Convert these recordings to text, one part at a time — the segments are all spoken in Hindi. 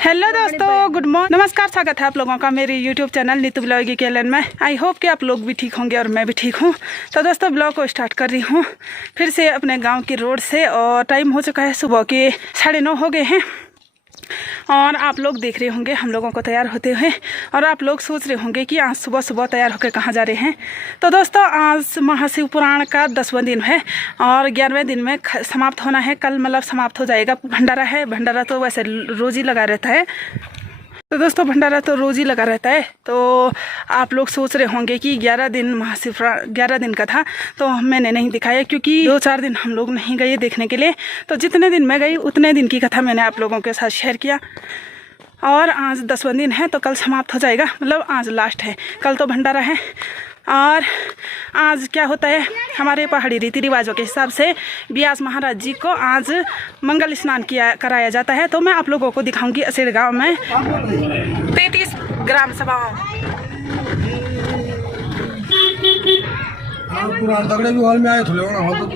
हेलो दोस्तों, गुड मॉर्निंग, नमस्कार। स्वागत है आप लोगों का मेरे यूट्यूब चैनल नीतू ब्लॉग के एलन में। आई होप कि आप लोग भी ठीक होंगे और मैं भी ठीक हूँ। तो दोस्तों ब्लॉग को स्टार्ट कर रही हूँ फिर से अपने गांव की रोड से। और टाइम हो चुका है सुबह के 9:30 हो गए हैं। और आप लोग देख रहे होंगे हम लोगों को तैयार होते हुए। और आप लोग सोच रहे होंगे कि आज सुबह सुबह तैयार होकर कहाँ जा रहे हैं। तो दोस्तों आज महाशिव पुराण का 10वां दिन है और 11वें दिन में समाप्त होना है। कल मतलब समाप्त हो जाएगा। भंडारा है, भंडारा तो वैसे रोज़ ही लगा रहता है। तो दोस्तों भंडारा तो रोज़ ही लगा रहता है। तो आप लोग सोच रहे होंगे कि 11 दिन महाशिव 11 दिन का था तो मैंने नहीं दिखाया, क्योंकि 2-4 दिन हम लोग नहीं गए देखने के लिए। तो जितने दिन मैं गई उतने दिन की कथा मैंने आप लोगों के साथ शेयर किया। और आज 10वां दिन है तो कल समाप्त हो जाएगा, मतलब आज लास्ट है। कल तो भंडारा है। और आज क्या होता है, हमारे पहाड़ी रीति रिवाजों के हिसाब से व्यास महाराज जी को आज मंगल स्नान कराया जाता है। तो मैं आप लोगों को दिखाऊंगी असेड़ गांव में 33 ग्राम सभाओं। तगड़े भी हॉल में आए थोड़े हो तो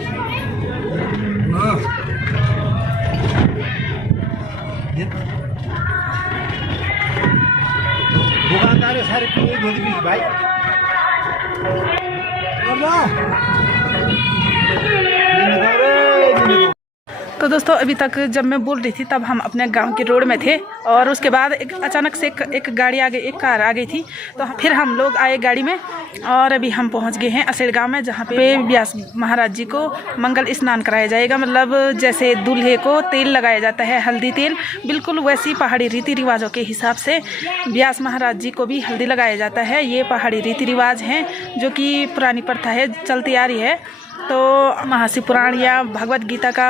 दुकानदार सारे भाई। तो दोस्तों अभी तक जब मैं बोल रही थी तब हम अपने गांव की रोड में थे। और उसके बाद अचानक से एक गाड़ी आ गई, एक कार आ गई थी। तो फिर हम लोग आए गाड़ी में और अभी हम पहुंच गए हैं असेड़ गांव में, जहां पे व्यास महाराज जी को मंगल स्नान कराया जाएगा। मतलब जैसे दूल्हे को तेल लगाया जाता है, हल्दी तेल, बिल्कुल वैसी पहाड़ी रीति रिवाजों के हिसाब से व्यास महाराज जी को भी हल्दी लगाया जाता है। ये पहाड़ी रीति रिवाज हैं जो कि पुरानी प्रथा है, चलती आ रही है। तो महाशिव पुराण या भगवत गीता का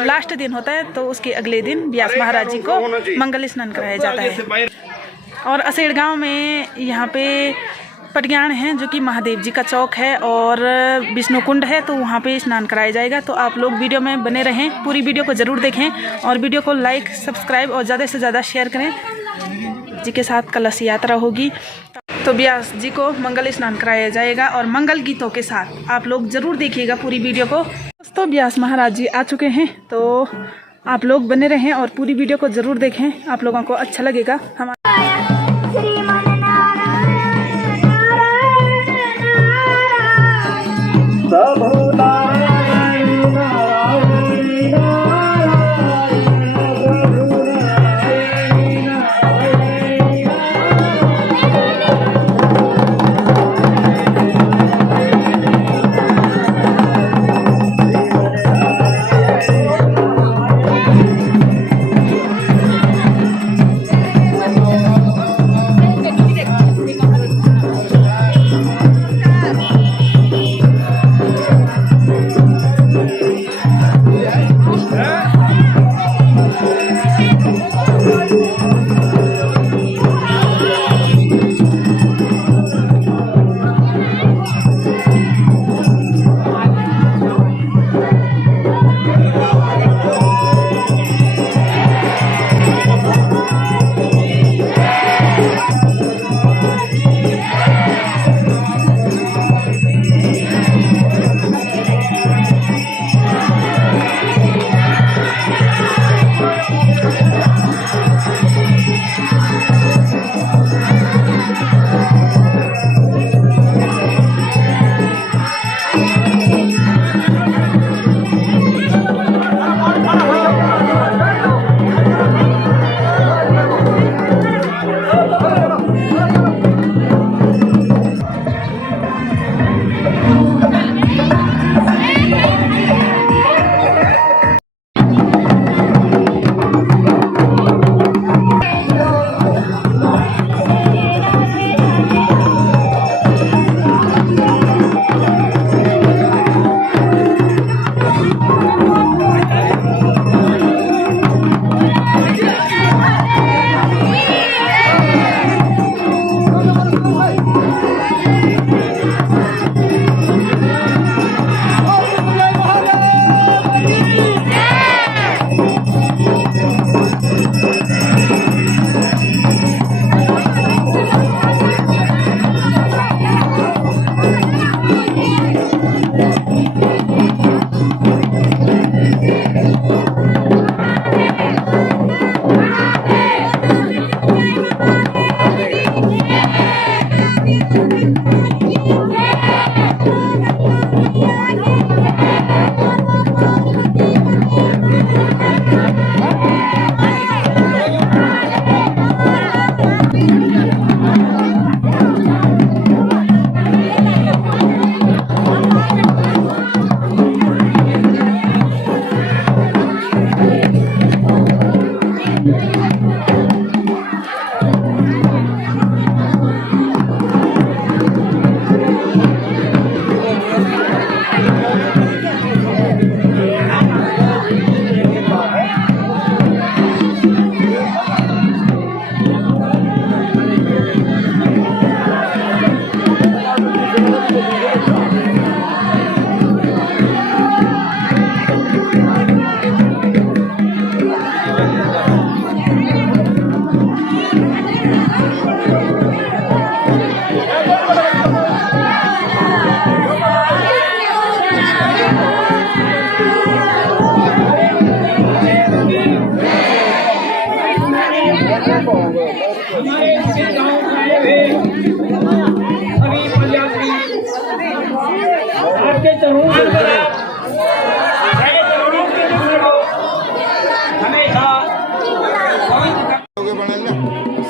लास्ट दिन होता है तो उसके अगले दिन व्यास महाराज जी को मंगल स्नान कराया जाता है। और असेड़ गांव में यहाँ पे पटग्याण है जो कि महादेव जी का चौक है और विष्णु कुंड है, तो वहाँ पे स्नान कराया जाएगा। तो आप लोग वीडियो में बने रहें, पूरी वीडियो को ज़रूर देखें और वीडियो को लाइक सब्सक्राइब और ज़्यादा से ज़्यादा शेयर करें। जी के साथ कलश यात्रा होगी तो व्यास जी को मंगल स्नान कराया जाएगा और मंगल गीतों के साथ आप लोग ज़रूर देखिएगा पूरी वीडियो को। दोस्तों व्यास महाराज जी आ चुके हैं तो आप लोग बने रहें और पूरी वीडियो को ज़रूर देखें, आप लोगों को अच्छा लगेगा। हमारा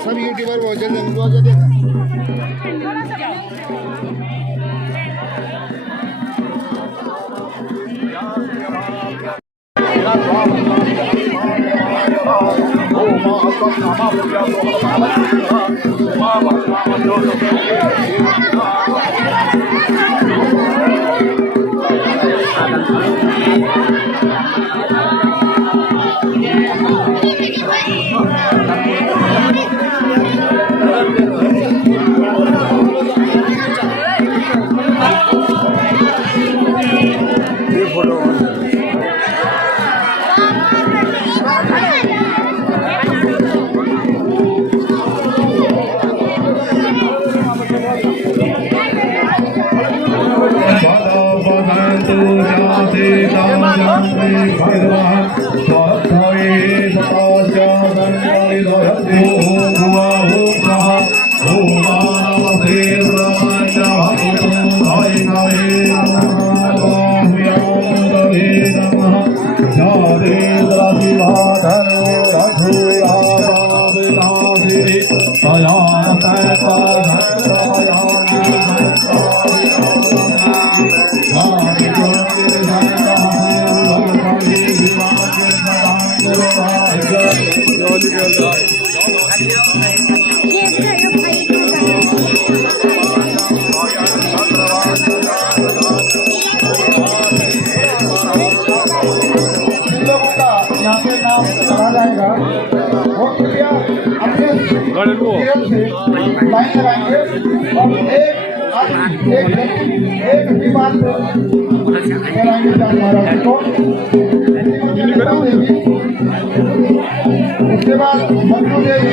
सब यूट्यूबर बहुत जल्दी यहाँ पे नाम करा जाएगा वो कृपया अपने लाइन लगाएंगे और एक ही बात कराएंगे महाराज को। उसके बाद मंजू देवी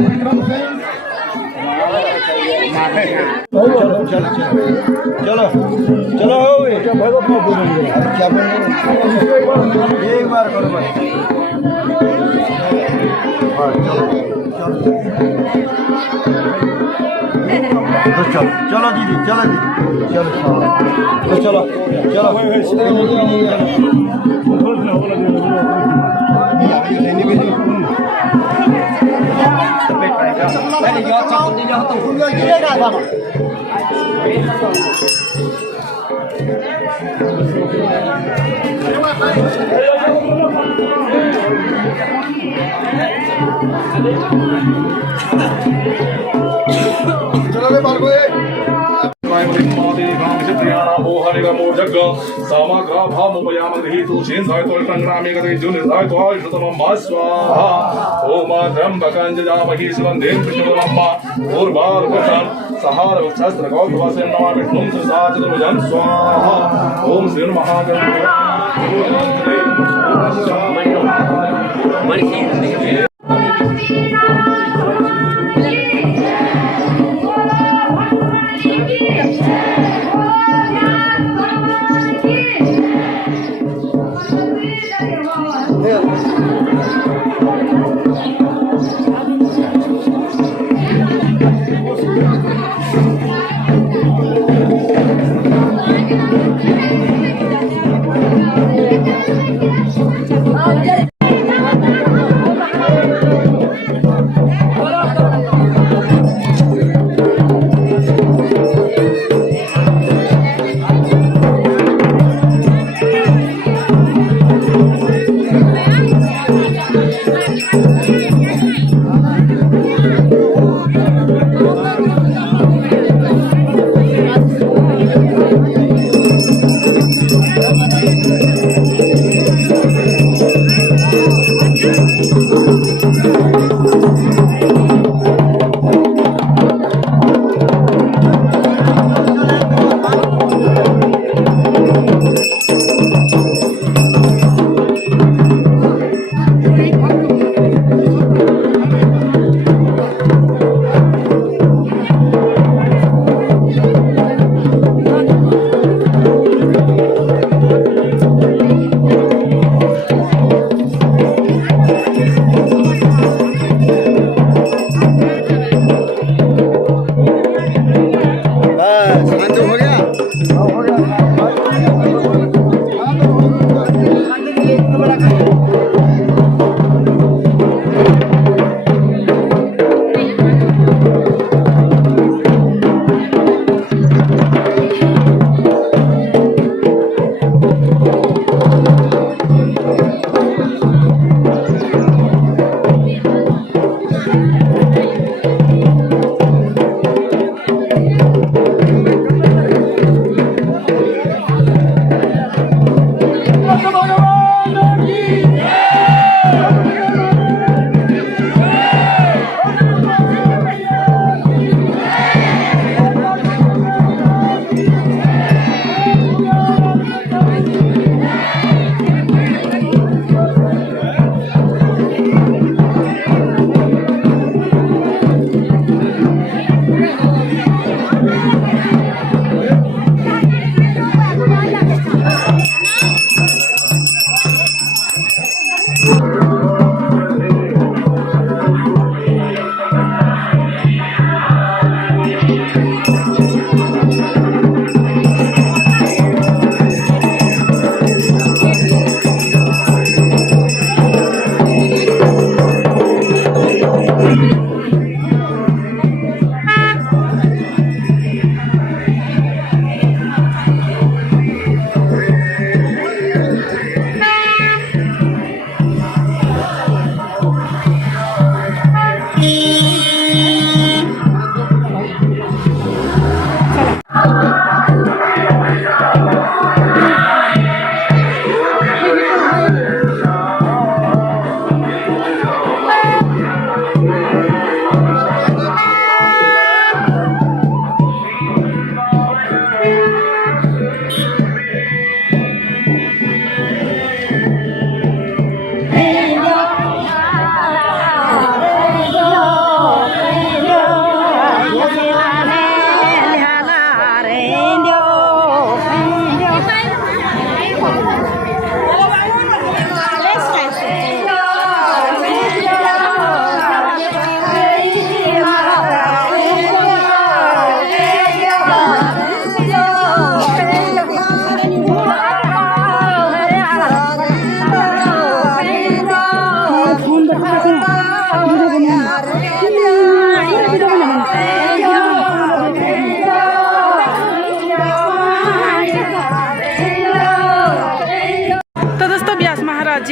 विक्रम सिंह चलो चलो क्या बोलेंगे एक बार करो भाई चलो चलो दीदी चलो दीदी चलो चलो ओम श्री महागणपति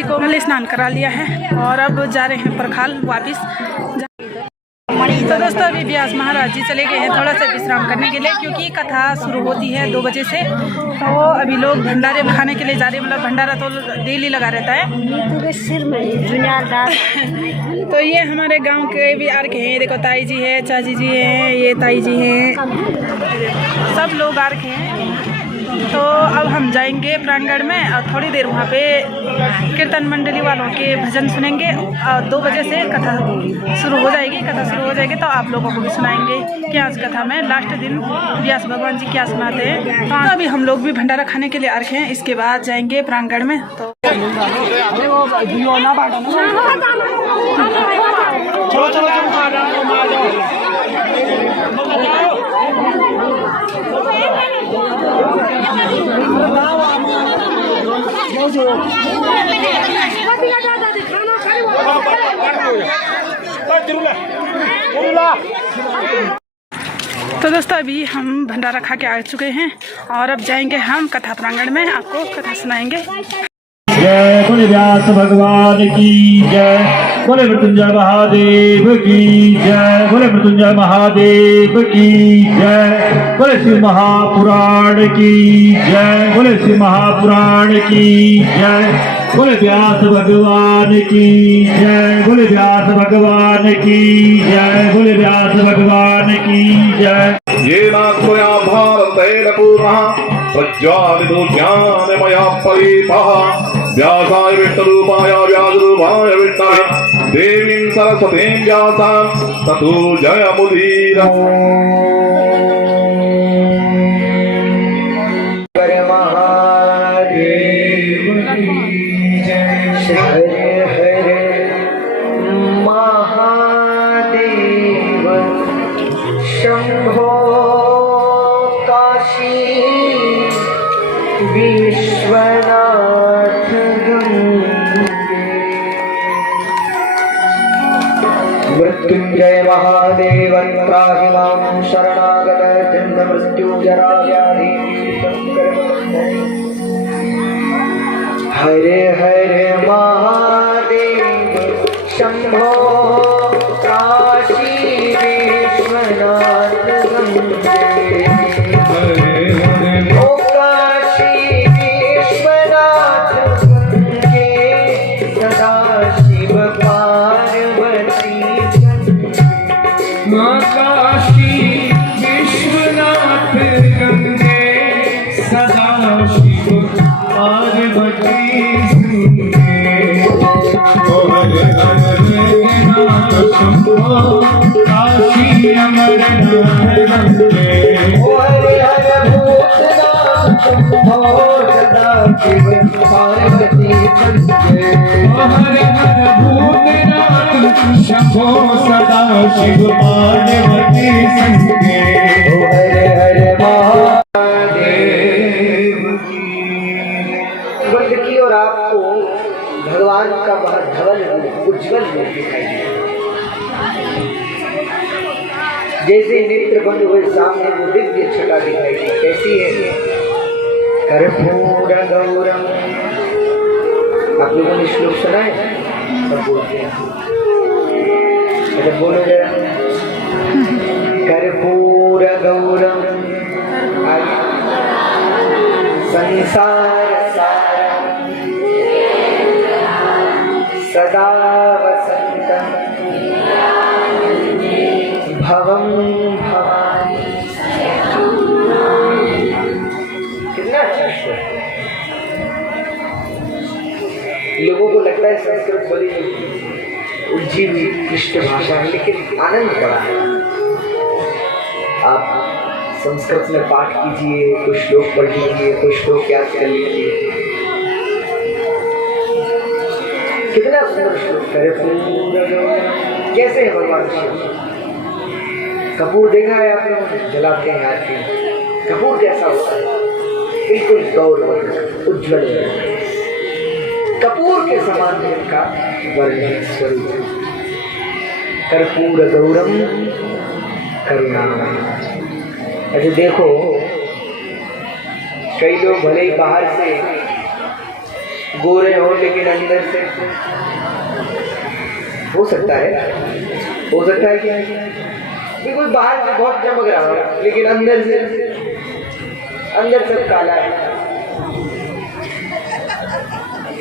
को मैंने स्नान करा लिया है और अब जा रहे हैं परखाल वापस। तो दोस्तों अभी व्यास महाराज जी चले गए हैं थोड़ा सा विश्राम करने के लिए, क्योंकि कथा शुरू होती है 2 बजे से। तो अभी लोग भंडारे खाने के लिए जा रहे हैं, मतलब भंडारा तो डेली लगा रहता है। तो ये हमारे गांव के भी आर के हैं, देखो ताई जी है, चाची जी हैं, ये ताई जी हैं, सब लोग आर के हैं। तो अब हम जाएंगे प्रांगण में और थोड़ी देर वहाँ पे कीर्तन मंडली वालों के भजन सुनेंगे और 2 बजे से कथा शुरू हो जाएगी। कथा शुरू हो जाएगी तो आप लोगों को भी सुनाएंगे कि आज कथा में लास्ट दिन व्यास भगवान जी क्या सुनाते हैं। तो अभी हम लोग भी भंडारा खाने के लिए आ रखे हैं, इसके बाद जाएंगे प्रांगण में। तो तो दोस्तों अभी हम भंडारा खा के आ चुके हैं और अब जाएंगे हम कथा प्रांगण में, आपको कथा सुनाएंगे। जय बोले व्यास भगवान की जय, बोले मृत्युंजय महादेव की जय, बोले मृत्युंजय महादेव की जय, बोले शिव महापुराण की जय, बोले शिव महापुराण की जय, बोले व्यास भगवान की जय, बोले व्यास भगवान की जय, बोले व्यास भगवान की जय। ये नात्मया भारतेन पूर्णः प्रज्वालितो ज्ञानमया परितः व्यासाय विष्णुरूपाय व्यासरूपाय विष्णवे देवीं सरस्वतीं व्यासां ततो जयमुदीरम्। हरे हरे महादेव शंभो काशी विश्वनाथ मृत्युंजय महादेव त्राहि मां शरणागत जन्म मृत्यु जरा व्याधि हरे हरे महादेव शंभो काशी विश्वनाथ ओ काशी विश्वनाथ सदा शिव पार्वती माँ काशी विश्वनाथ गंगे सदा शिव पार्वती काशी अमरनाथ हरे हर भूतनाथ सदा शिव पार्वती हर हर भूतनाथ शंभो सदा शिव पार्वती संगे हरे हरे महादेव बुद्ध की और आपको भगवान का बहुत धवल उज्जवल रूप दिखाई दिया, जैसे नेत्र बंद हुए सामने वो दिव्य छटा दिखाई दी। कैसी है? कर्पूर गौरम। आप लोगों ने श्लोक सुना है? सब बोलते हैं, बोलो जरा। कर्पूर गौरम आगे संसार सारम सदा वसंतम भवम भवानी। कितना अच्छा श्लोक। लोगों को लगता है संस्कृत बड़ी उलझी हुई क्लिष्ट भाषा है, लेकिन आनंद बड़ा है। आप संस्कृत में पाठ कीजिए, कुछ श्लोक पढ़ लीजिए, कुछ श्लोक याद कर लीजिए। कितना सुंदर श्लोक है। कैसे है भगवान शिव? कपूर देखा है आप लोग? जलाते हैं आरती। कपूर कैसा होता है? बिल्कुल गौर उज्ज्वल कपूर के समान इनका वर्णन स्वरूप। कर्पूर गौरम करुणामय। अच्छा देखो, कई लोग भले ही बाहर से गोरे हो लेकिन अंदर से हो सकता है क्या बिल्कुल बाहर से बहुत चमक रहा है लेकिन अंदर सब काला है।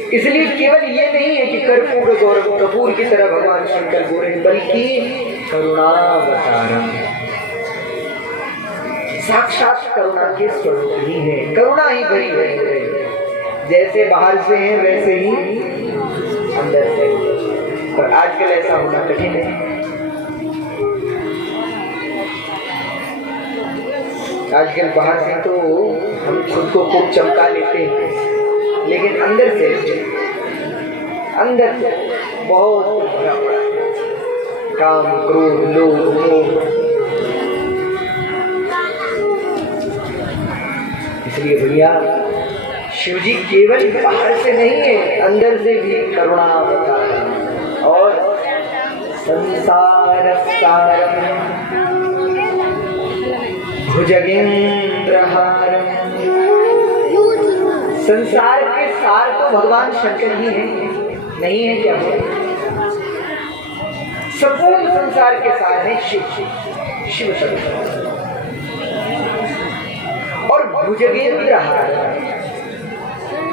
इसलिए केवल ये नहीं है कि कर्पूर गौरव कपूर की तरह भगवान शंकर गोरे हैं, बल्कि करुणावतारम साक्षात करुणा के स्वरूप ही है, करुणा ही भरी है। जैसे बाहर से है वैसे ही अंदर से, पर आजकल ऐसा होना कठिन है। आजकल बाहर से तो हम खुद को खूब चमका लेते हैं, लेकिन अंदर से बहुत भरा पड़ा काम, क्रोध, लोभ, मोह। इसलिए भैया शिव जी केवल बाहर से नहीं है, अंदर से भी करुणा अवतार और संसार सारम भुजगेंद्रहारम। संसार के सार तो भगवान शंकर ही है, नहीं है क्या? संपूर्ण संसार के सार है शिव शंकर। और भुजगेंद्रहार,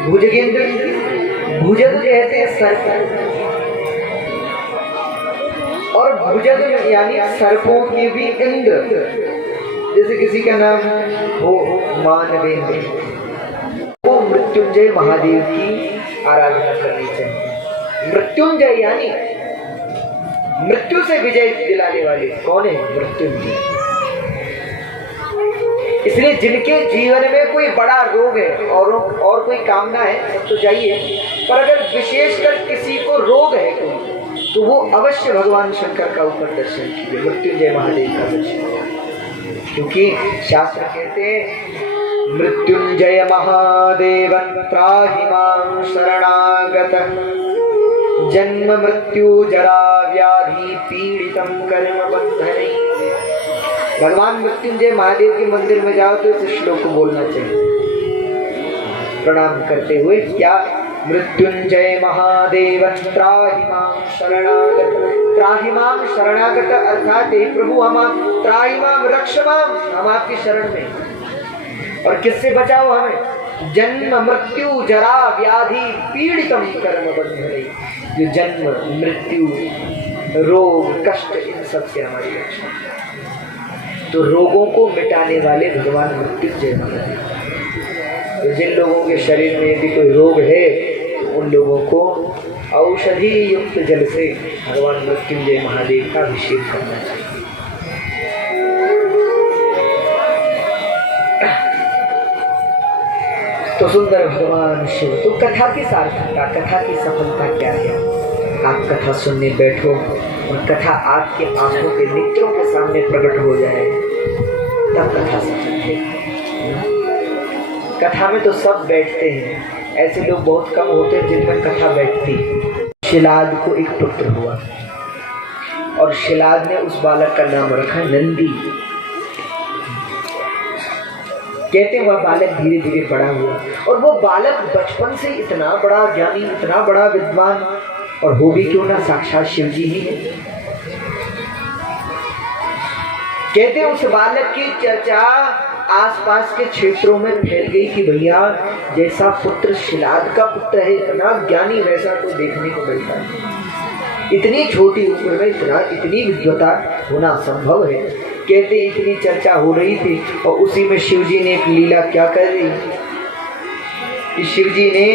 भुजगेंद्र भुजग कहते हैं सर्प, और भुजग यानी सर्पों के भी इंद्र। जैसे किसी का नाम हो मानवेंद्र, वो मृत्युंजय महादेव की आराधना करनी चाहिए। मृत्युंजय यानी मृत्यु से विजय दिलाने वाले कौन है? मृत्युंजय। इसलिए जिनके जीवन में कोई बड़ा रोग है और कोई कामना है तो चाहिए, पर अगर विशेषकर किसी को रोग है तो वो अवश्य भगवान शंकर का ऊपर दर्शन कीजिए, मृत्युंजय महादेव का दर्शन। क्योंकि शास्त्र कहते हैं मृत्युंजय महादेव त्राहि मां शरणागतः जन्म मृत्यु जरा व्याधि पीड़ितम कर्म बंधने। भगवान मृत्युंजय महादेव के मंदिर में जाओ तो इस श्लोक को बोलना चाहिए प्रणाम करते हुए। क्या? मृत्युंजय महादेव त्राहि मां शरणागत। त्राहि मां शरणागत अर्थात हे प्रभु हम त्राहि मां रक्ष मां, हम आपकी शरण में। और किससे बचाओ हमें? जन्म मृत्यु जरा व्याधि पीड़ितम कर्म बंधने। जो जन्म मृत्यु रोग कष्ट इन सब से हमारी रक्षा। तो रोगों को मिटाने वाले भगवान मृत्युंजय महादेव। तो जिन लोगों के शरीर में यदि कोई रोग है उन लोगों को औषधि युक्त जल से भगवान मृत्युंजय महादेव का अभिषेक करना चाहिए। तो सुंदर भगवान शिव। तो कथा की सार्थकता, कथा की सफलता क्या है? आप कथा सुनने बैठो और कथा आपके आंखों के नेत्रों के सामने प्रकट हो जाए, तब कथा सफल है। कथा में तो सब बैठते हैं, ऐसे लोग बहुत कम होते हैं जिनमें कथा बैठती। शिलाद को एक पुत्र हुआ और शिलाद ने उस बालक का नाम रखा नंदी। कहते वह बालक धीरे धीरे बड़ा हुआ और वो बालक बचपन से इतना बड़ा ज्ञानी, इतना बड़ा विद्वान, और हो भी क्यों ना साक्षात शिव जी ही है। कहते उस बालक की चर्चा आसपास के क्षेत्रों में फैल गई कि भैया जैसा पुत्र शिलाद का पुत्र है इतना ज्ञानी, वैसा तो देखने को मिलता है। इतनी छोटी उम्र में इतनी विद्वता होना संभव है। कहते इतनी चर्चा हो रही थी और उसी में शिव जी ने एक लीला क्या कर दी कि शिव जी ने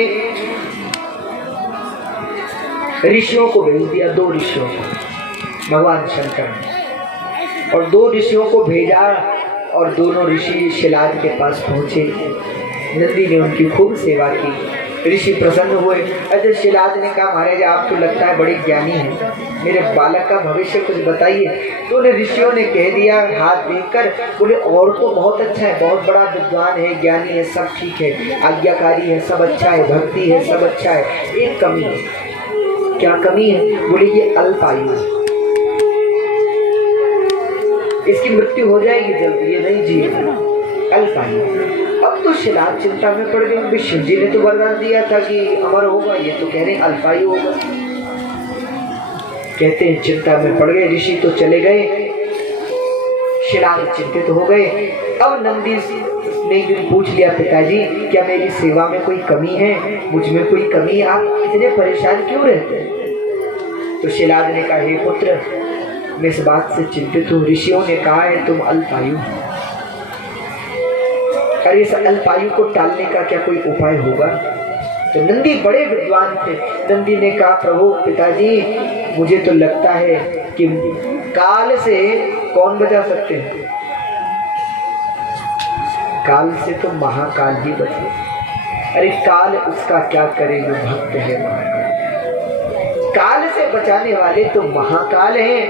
ऋषियों को भेज दिया, 2 ऋषियों को, भगवान शंकर ने। और 2 ऋषियों को भेजा और दोनों ऋषि शिलाद के पास पहुंचे। नंदी ने उनकी खूब सेवा की, ऋषि प्रसन्न हुए। अच्छा, शिलाद ने कहा महाराज आप तो लगता है बड़े ज्ञानी हैं, मेरे बालक का भविष्य कुछ बताइए। तो उन्हें ऋषियों ने कह दिया हाथ देखकर, बोले और तो बहुत अच्छा है, बहुत बड़ा विद्वान है, ज्ञानी है, सब ठीक है, आज्ञाकारी है, सब अच्छा है, भक्ति है, सब अच्छा है, एक कमी है। क्या कमी है? बोले ये अल्पायु है, इसकी मृत्यु हो जाएगी जल्दी, ये नहीं जिएगा, अल्पायु। अब तो शिलाद चिंता में पड़ गए। शिव जी ने तो वरदान दिया था कि अमर होगा, ये तो कह रहे हैं अल्पायु होगा। कहते हैं चिंता में पड़ गए, ऋषि तो चले गए, शिलाद चिंतित हो गए। अब नंदी ने एक दिन पूछ लिया, पिताजी क्या मेरी सेवा में कोई कमी है, मुझ में कोई कमी है, आप इतने परेशान क्यों रहते हैं? तो शिलाद ने कहा, हे पुत्र मैं इस बात से चिंतित हूँ, ऋषियों ने कहा है तुम अल्पायु, अरे इस अल्पायु को टालने का क्या कोई उपाय होगा? तो नंदी बड़े विद्वान थे। नंदी ने कहा, प्रभु पिताजी मुझे तो लगता है कि काल से कौन बचा सकते हैं? काल से तो महाकाल ही बचे। अरे काल उसका क्या करे जो भक्त है महाकाल। काल से बचाने वाले तो महाकाल हैं,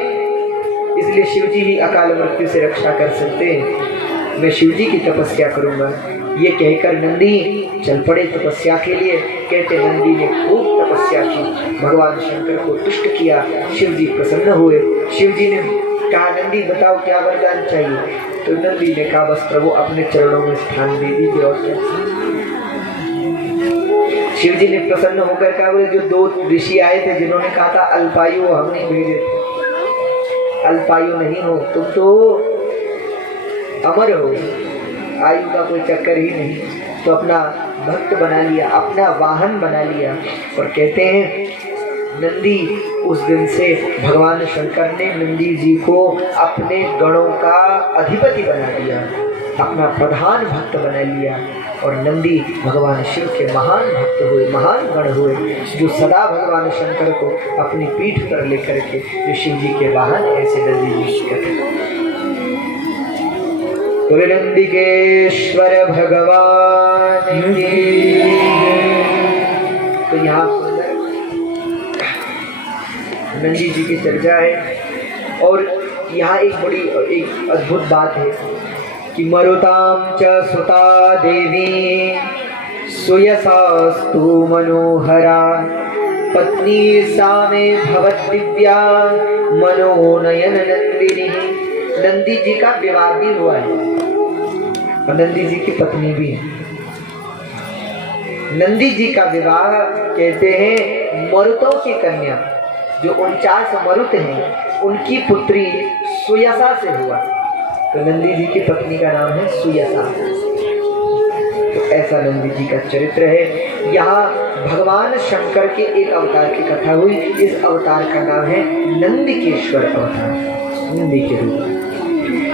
इसलिए शिवजी ही अकाल मृत्यु से रक्षा कर सकते हैं। मैं शिवजी की तपस्या करूंगा। ये कहकर नंदी चल पड़े तपस्या के लिए। कहते नंदी ने खूब तपस्या की, भगवान शंकर को तुष्ट किया, शिवजी प्रसन्न हुए। शिवजी ने कहा, नंदी बताओ क्या वरदान चाहिए? तो नंदी ने कहा, बस प्रभु अपने चरणों में स्थान दे दीजिए और क्या। शिवजी ने प्रसन्न होकर कहा, बोले जो 2 ऋषि आए थे जिन्होंने कहा था अल्पायु, हम नहीं भेजे, अल्पायु नहीं हो, तुम तो अमर हो, आयु का कोई चक्कर ही नहीं। तो अपना भक्त बना लिया, अपना वाहन बना लिया। और कहते हैं नंदी उस दिन से भगवान शंकर ने नंदी जी को अपने गणों का अधिपति बना दिया, अपना प्रधान भक्त बना लिया। और नंदी भगवान शिव के महान भक्त हुए, महान गण हुए, जो सदा भगवान शंकर को अपनी पीठ पर लेकर के जो शिव जी के वाहन ऐसे नंदी जी कहते। नंदिकेश्वर भगवान की। तो यहाँ नंदी जी की चर्चा है। और यहाँ एक बड़ी एक अद्भुत बात है कि मरुताम च सुता देवी सुयसास्तु मनोहरा पत्नी सामे भवत दिव्या मनोनयन नंदिनी। नंदी जी का विवाह भी हुआ है और नंदी जी की पत्नी भी है। नंदी जी का विवाह कहते हैं मरुतों की कन्या, जो 49 मरुत हैं उनकी पुत्री सुयसा से हुआ। तो नंदी जी की पत्नी का नाम है सुयसा। तो ऐसा नंदी जी का चरित्र है। यहाँ भगवान शंकर के एक अवतार की कथा हुई। इस अवतार का नाम है नंदिकेश्वर अवतार, नंदी के रूप।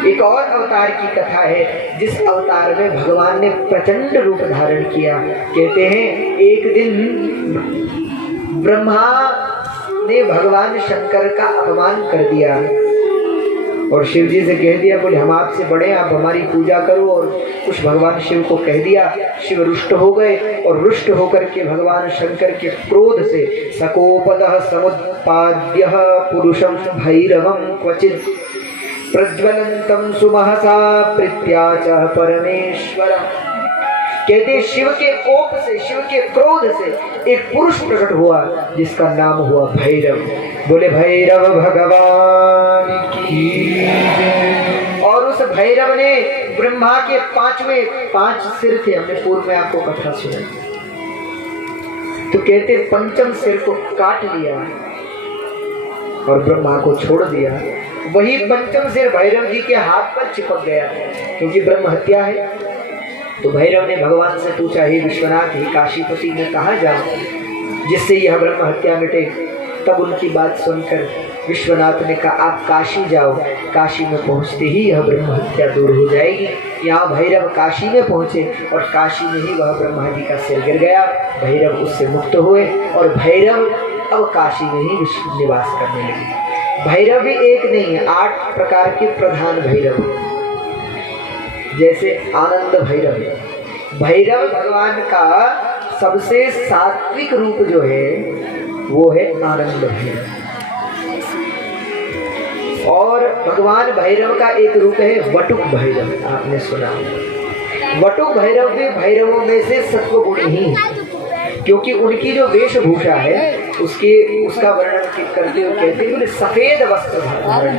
एक और अवतार की कथा है जिस अवतार में भगवान ने प्रचंड रूप धारण किया। कहते हैं एक दिन ब्रह्मा ने भगवान शंकर का अपमान कर दिया और शिव जी से कह दिया, बोले हम आपसे बड़े, आप हमारी पूजा करो। और कुछ भगवान शिव को कह दिया। शिव रुष्ट हो गए और रुष्ट होकर के भगवान शंकर के क्रोध से सकोपदः समुत्पाद्य पुरुषं भैरवं क्वचित् प्रज्वलंतम सुमहसा प्रीत्या च परमेश्वर। कहते शिव के कोप से, शिव के क्रोध से एक पुरुष प्रकट हुआ जिसका नाम हुआ भैरव। बोले भैरव भगवान की जय। और उस भैरव ने ब्रह्मा के 5 सिर थे, हमने पूर्व में आपको कथा सुनाई। तो कहते पंचम सिर को काट लिया और ब्रह्मा को छोड़ दिया। वही पंचम सिर भैरव जी के हाथ पर चिपक गया क्योंकि ब्रह्म हत्या है। तो भैरव ने भगवान से पूछा, हे विश्वनाथ, हे काशीपति, मैं कहाँ जाऊं जिससे यह ब्रह्म हत्या मिटे? तब उनकी बात सुनकर विश्वनाथ ने कहा, आप काशी जाओ, काशी में पहुंचते ही यह ब्रह्म हत्या दूर हो जाएगी। यहाँ भैरव काशी में पहुंचे और काशी में ही वह ब्रह्मा जी का सिर गिर गया। भैरव उससे मुक्त हुए और भैरव अब काशी में ही निवास करने लगे। भैरव भी एक नहीं है, 8 प्रकार के प्रधान भैरव। जैसे आनंद भैरव, भैरव भगवान का सबसे सात्विक रूप जो है वो है आनंद भैरव। और भगवान भैरव का एक रूप है वटुक भैरव, आपने सुना। वटुक भैरव भी भैरवों में से सत्वगुणी ही है, क्योंकि उनकी जो वेशभूषा है उसका वर्णन करते हुए कहते हैं सफेद वस्त्र धारण।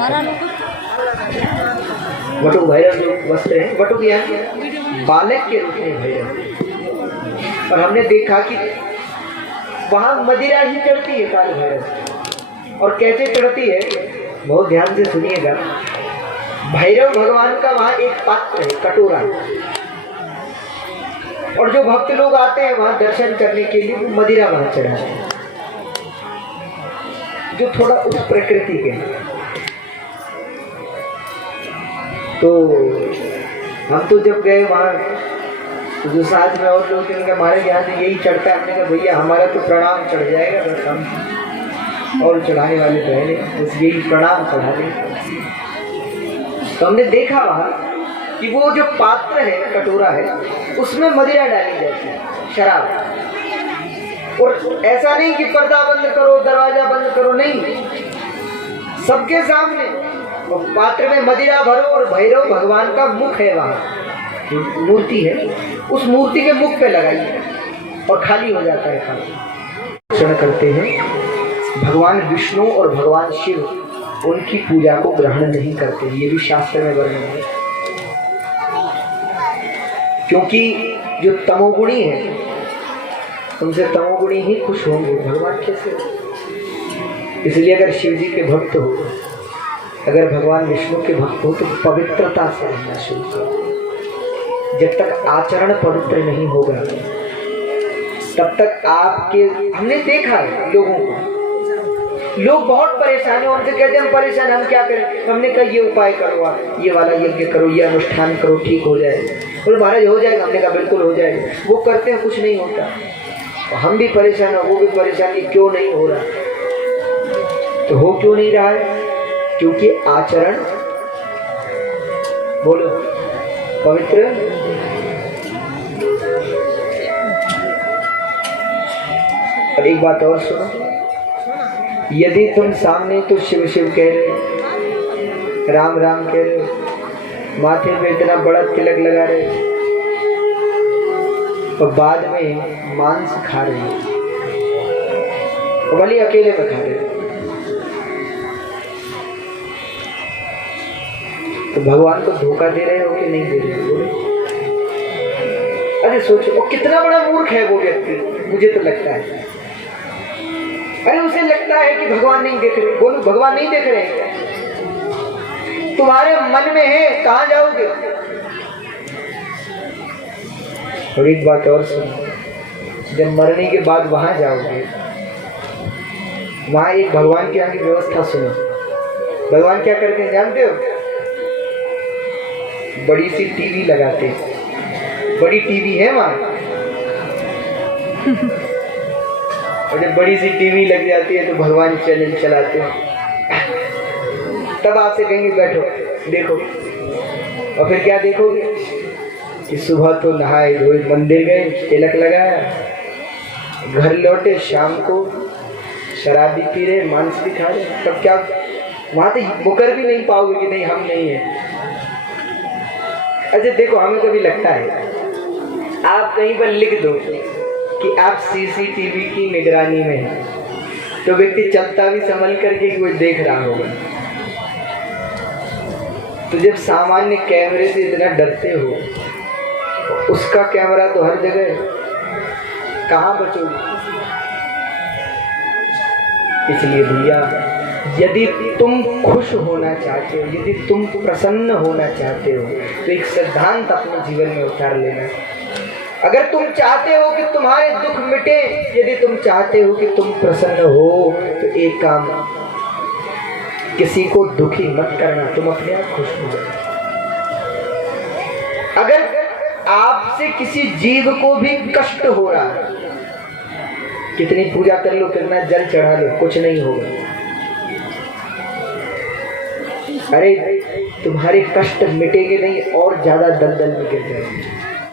वटुक भैरव जो वस्त्र है, वटुक यानी बालक के रूप में भैरव। और हमने देखा कि वहां मदिरा ही चढ़ती है काल भैरव। और कैसे चढ़ती है, बहुत ध्यान से सुनिएगा। भैरव भगवान का वहां एक पात्र है, कटोरा, और जो भक्त लोग आते हैं वहां दर्शन करने के लिए वो मदिरा वहां चढ़ाते हैं, जो थोड़ा उस प्रकृति के हैं। तो हम तो जब गए वहां, तो जो साथ में और लोग थे उनके हमारे यहाँ से यही चढ़ता है। हमने कहा भैया हमारा तो प्रणाम चढ़ जाएगा, बस हम और चढ़ाने वाले तो है नहीं, बस यही प्रणाम चढ़ा दें। तो हमने देखा वहां कि वो जो पात्र है, कटोरा है, उसमें मदिरा डाली जाती है, शराब। और ऐसा नहीं कि पर्दा बंद करो, दरवाजा बंद करो, नहीं, सबके सामने वो पात्र में मदिरा भरो। और भैरव भगवान का मुख है, वहां जो मूर्ति है उस मूर्ति के मुख पे लगाइए और खाली हो जाता है। खाली करते हैं भगवान विष्णु और भगवान शिव, उनकी पूजा को ग्रहण नहीं करते, ये भी शास्त्र में वर्णन है। क्योंकि जो तमोगुणी है, उनसे तमोगुणी ही खुश होंगे, भगवान कैसे। इसलिए अगर शिव जी के भक्त हो, अगर भगवान विष्णु के भक्त हो, तो पवित्रता से रहना शुरू करो। जब तक आचरण पवित्र नहीं होगा तब तक आपके, हमने देखा है लोगों को, लोग बहुत परेशान है, उनसे कहते हैं हम परेशान, हम क्या करें। हमने कहा ये उपाय करो, आप ये वाला यज्ञ करो, ये अनुष्ठान करो, ठीक हो जाए। बोले महाराज हो जाएगा। हमने कहा बिल्कुल हो जाएगा। वो करते हैं, कुछ नहीं होता। तो हम भी परेशान हो, वो भी परेशान, क्यों नहीं हो रहा। तो हो क्यों नहीं रहा है? क्योंकि आचरण, बोलो, पवित्र। और एक बात और सुनो, यदि तुम सामने तो शिव शिव कह रहे, राम राम कह रहे, माथे पे इतना बड़ा तिलक लगा रहे, और बाद में मांस खा रहे, और भले अकेले में खा रहे, तो भगवान को धोखा दे रहे हो कि नहीं दे रहे हो? अरे सोचो, वो कितना बड़ा मूर्ख है वो व्यक्ति, मुझे तो लगता है। अरे उसे लगता है कि भगवान नहीं देख रहे। बोलो भगवान नहीं देख रहे हैं क्या? तुम्हारे मन में है, कहाँ जाओगे? और एक बात और सुनो, जब मरने के बाद वहां जाओगे, वहां एक भगवान की आगे व्यवस्था सुनो। भगवान क्या करते हैं जानते हो? बड़ी सी टीवी लगाते, बड़ी टीवी है वहां, और जब बड़ी सी टीवी लग जाती है तो भगवान चैनल चलाते हैं। तब आपसे कहेंगे बैठो देखो, और फिर क्या देखोगे कि सुबह तो नहाए धोए, मंदिर गए, तिलक लगाया, घर लौटे, शाम को शराब भी पी रहे, मांस भी खा रहे। तब क्या वहां तो मुकर भी नहीं पाओगे कि नहीं हम नहीं है। अच्छा देखो, हमें कभी लगता है, आप कहीं पर लिख दो कि आप सीसीटीवी की निगरानी में हैं, तो व्यक्ति चलता भी संभल करके कोई देख रहा होगा। तो जब सामान्य कैमरे से इतना डरते हो, उसका कैमरा तो हर जगह है, कहाँ बचोगे? इसलिए भैया, यदि तुम खुश होना चाहते हो, यदि तुम प्रसन्न होना चाहते हो, तो एक सिद्धांत अपने जीवन में उतार लेना। अगर तुम चाहते हो कि तुम्हारे दुख मिटे, यदि तुम चाहते हो कि तुम प्रसन्न हो, तो एक काम, किसी को दुखी मत करना, तुम अपने आप खुश हो जाओ। अगर आपसे किसी जीव को भी कष्ट हो रहा है, कितनी पूजा कर लो, कितना जल चढ़ा लो, कुछ नहीं होगा। अरे तुम्हारे कष्ट मिटेंगे नहीं, और ज्यादा दलदल में गिर जाएंगे।